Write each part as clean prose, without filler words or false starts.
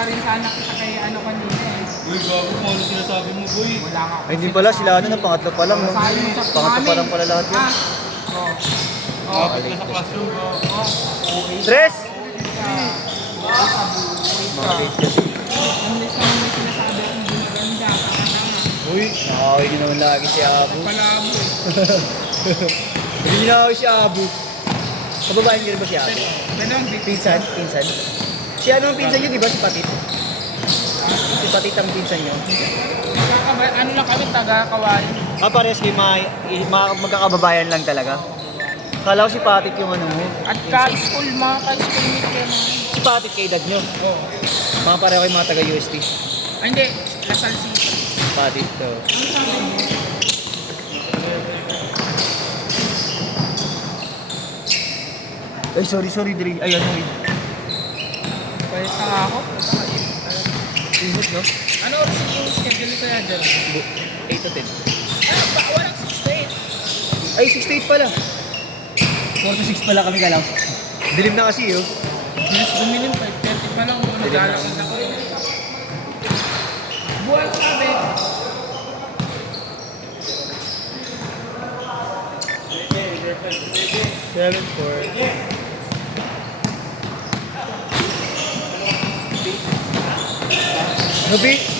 na rin sana kita kay ano kanina eh. Uy, gago mo. Ano sinasabi mo, boy? Wala nga. Ay, hindi pala sila ano, pangatlo pa lang. No? Pangatlo pa lang pala lahat yun. Kapit ka sa classroom, bro. Tres! Mga late kasi. Ang late naman may sinasabi kung di maganda. Baka na nga. Uy, nakawin niyo naman lagi si Abu. Palabo eh. Hindi nakawin si Abu. Kababayan niyo rin ba si Abu? Ganun, Pinsan? Pinsan? Si ano ang pinsan niyo, di ba? Si Patit? Si Patit ang pinsan niyo. Ano lang kami, taga-kawali. Parehas kayo magkakababayan lang talaga. Kala ko si Patit yung ano mo. At ka-school, mga ka-school meet kayo na. Si Patit kay edad niyo. Oo. Mga pareho kayo mga taga-UST. Ay, hindi. Lasal City. Patit to. Ano sabi mo? Ay, sorry, Dre. Ay, ano eh. Pwede ka nga ako. Inhut, no? Ano oras yung schedule kaya dyan? 8 to 10. Ano ba? Walang 6 Ay, 6 to 8 pala. 4 to 6 pala kami galaw. Dilim na kasi, oh. Yes, gumilim pa. 30 pa lang. Nag-alakal na ko. Buwan sabi. Seven, 4.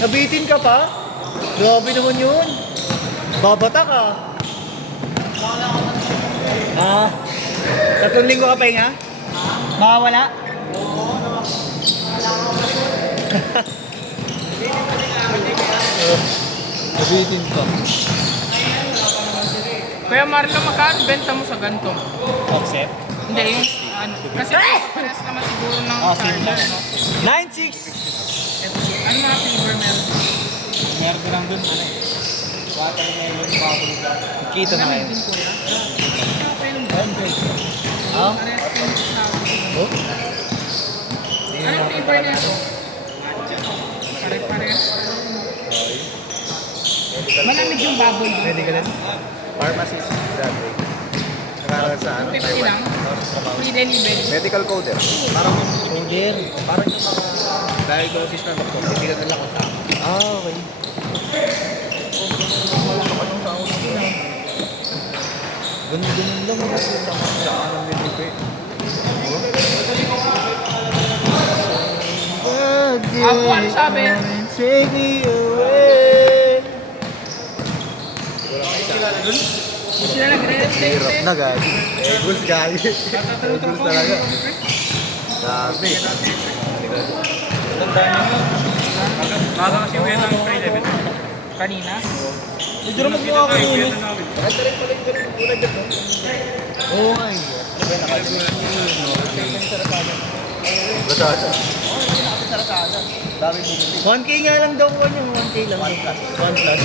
Nabitin ka pa? Grabe naman yun. Babata ka. Ah, 3 linggo ka pa nga? Makawala? Nabitin ka. Kaya Marlo, magkano benta mo sa ganito? Accept? Hindi, yung ano. Kasi parehas naman siguro ng charger, no? 9-6. Ano mga flavor meron? Meron ko lang dun, ano eh. Watermelon, bubble gum. Kita na ngayon. Din kuya? Ah? Parehas kayo sa Oh? anong flavor na ito? Pare-parehas. Malamig yung bubble. Medical and pharmacist. Exactly. Nakaral sa ano? 50 lang. Free delivery. Medical coder. Parang Coder. parang yung mga diagnosis ng doktor, hindi ka nila kung saan. Ah, okay. Ganun lang. Saan ang nilipit? Apo, ano sabi? Take me away. Hindi sila nagre-replay eh. Na guys. Eagles guy. Eagles talaga. Dami. Maga kasi uwi ng grade 11. Kanina? Hindi naman mo ako yun. Oo nga eh. Dami bumili. 1K nga lang daw ko niya. 1K lang. 1 plus.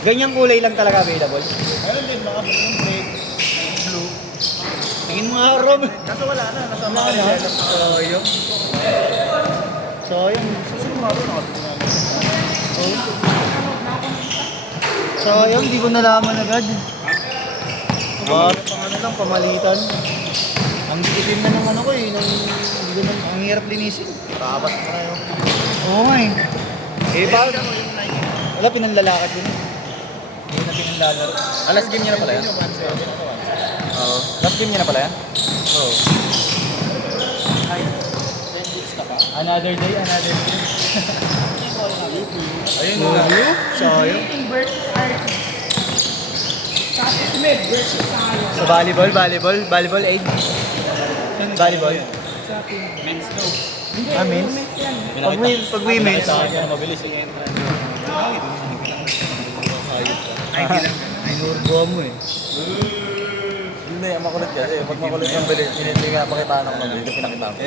Ganyang kulay lang talaga available. Meron din mga blue, blue. Tingin mo nga, Rom. Kaso wala na. Nasama ka Wala rin na. sila. Sayang. Susunod mga rin nakatulungan. Sayang, di ko nalaman agad. Pang ano lang, pamalitan. Ang itim na ng ano ko eh. Ang hirap linisin. Tapos mo na yun. Oo nga eh. Eh, bakit? Wala, pinanlalakad yun. Hindi na pinanlalaro. Last game niya na pala yan? Oo. Last game niya na pala yan? Oo. Another day, another day. Ayun na. Sayang. Meeting versus RT. Tapos Smith versus Salo. Sa volleyball, 8. Volleyball. Sa team. Men's daw. Hindi, Ah, men's? women's yan. Pag women's. Mabilis yung entry. ID lang. Ay, nurgo mo eh. Hindi, makulit kasi. Pag makulit yung bilis, hindi nga pakitaan ng mga dito pinakita ko.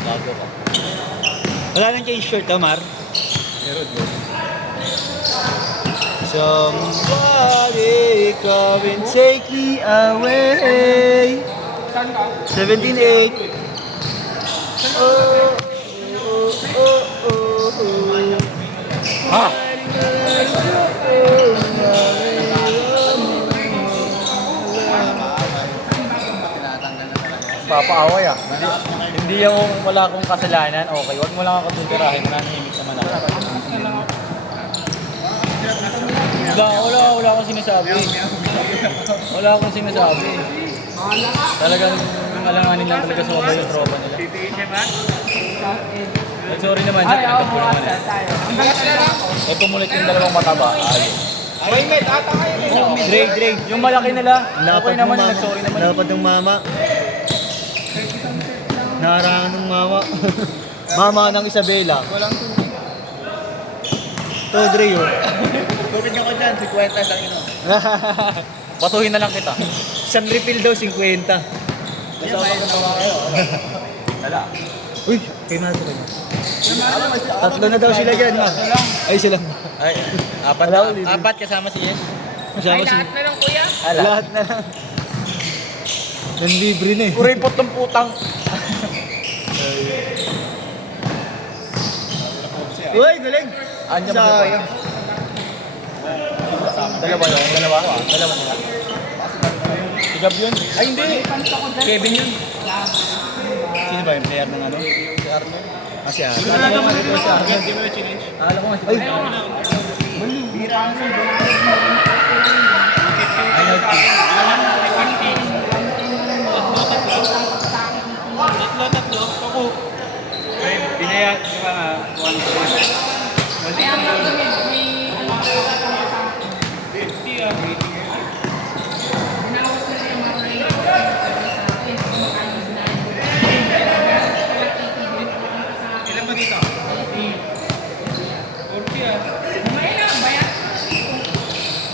Bago ka. Wala nang change shirt, Mar. Meron yun. Somebody come and take me away. Saan ka? 17-8. Oh, oh, oh, oh, oh. Ha? Papaaway ah. hindi yung wala akong kasalanan, okay. Huwag mo lang ako tutirahin, nanahimik naman ako. Wala akong sinasabi. Wala akong sinasabi. Talagang alanganin lang talaga sa mabay yung tropa nila. Sorry naman, Jack. Nagkat ko naman eh. Pumulit yung dalawang mataba. Ay, met, ata kayo nila. Dre. Yung malaki nila, okay naman yung nag-sorry naman. Lapad ng mama. Naharangan ng mama. Mama ng Isabela. Walang tubig. To, Dre, oh. Tubig ako dyan, 50 lang yun. Batuhin na lang kita. Isang refill daw, 50. Dala. Uy, kay Mato kayo. Tatlo na daw sila dyan, ma. Ay, sila. Ay, apat kasama si Yes. Kasama si... Na lang, kuya. Lahat na lang. Nanlibre na eh. Kuripot ng putang. Uy, galing! Andiyan mo Sayang. Dalawa yun, dalawa nila. Si Gab yun? Ay, hindi. Kevin yun. Sino ba yung player ng ano? Si Arnold. Ah, si Aaron. Alam ko nga si Ay, Tatlo. Ako. Ay, binaya, di ba nga, 1 Kaya nga may 50 ah. binawas na yung mga Ilan ba dito? 40 ah. may lang ba yan?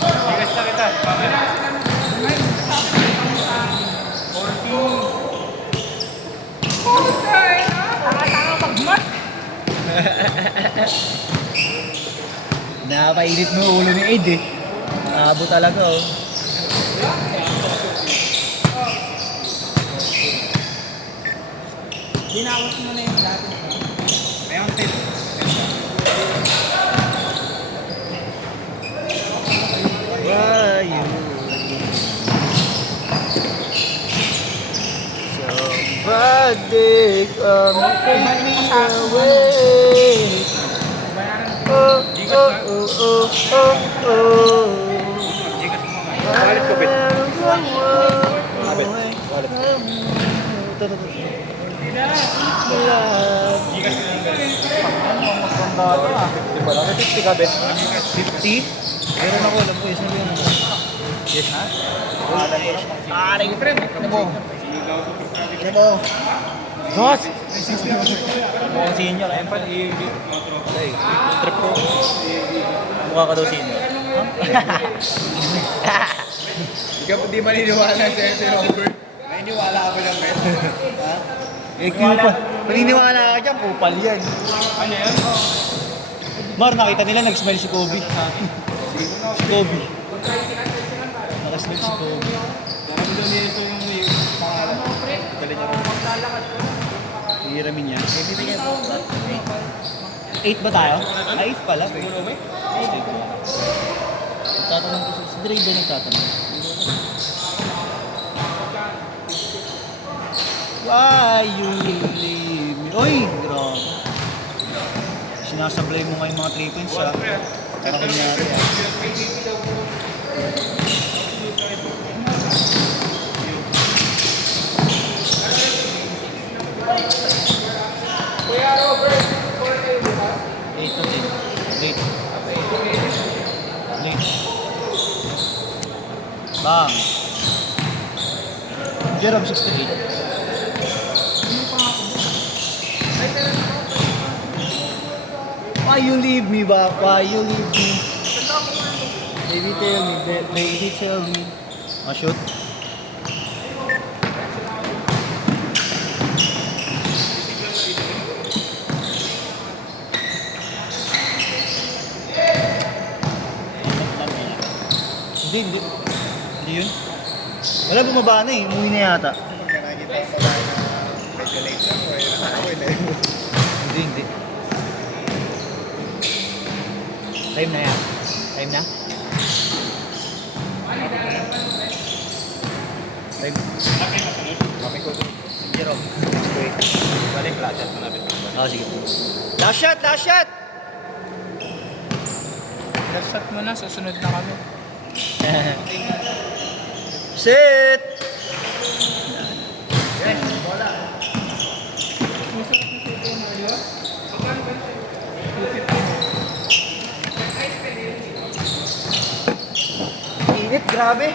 Bigas na kita. Bakit? Tanga-tanga mag-mat. Napainit mo yung ulo ni Aid eh. Abo talaga oh. Binawas mo na yung dati. May until. Why you? Somebody come take me away. Oh, oh, oh, oh, oh. Gigas mo nga. Wallet ko, Bet. Wallet. Di ba lang? 50 ka, Bet. 50? Meron ako, alam ko, yes na yun. Yes, ha? Aring trip. Ano mo? Ano mo? Boss! Mukhang senior. Ayun pa, Ay, trip ko. Mukha ka daw senior. Ikaw di maniniwala si Robert. Naniniwala ka ba ng Bet? Ha? Eh, kupal. Maniniwala ka dyan, kupal yan. Ano yan? Mar, nakita nila, nag-smile si Kobe. Si Kobe. Nakasmile si Kobe. Alam daw niya ito yung pangalan. Dali niya rin. Hiramin niya. 8 ba tayo? 8 pala. Siguro ba? Tatanong ko si Dre ba nagtatanong? Why you leave me? Oy, grabe. Sinasablay mo nga yung mga 3 points ha. Saka kunyari ha. Kuya Robert, score kayo ba? Late. Bang. Jerome 68. Why you leave me ba? Why you leave me? Baby tell me, baby tell me. Shoot. Hindi yun. Wala, bumaba na eh. Umuwi na yata. Medyo late lang. Okay na yun. Hindi. Time na yan. Time na? Time. Kami ko. Jerome. Balik, last shot mo na. Sige. Last shot! Last shot! Last shot mo na, susunod na kami. Sit! Init, grabe.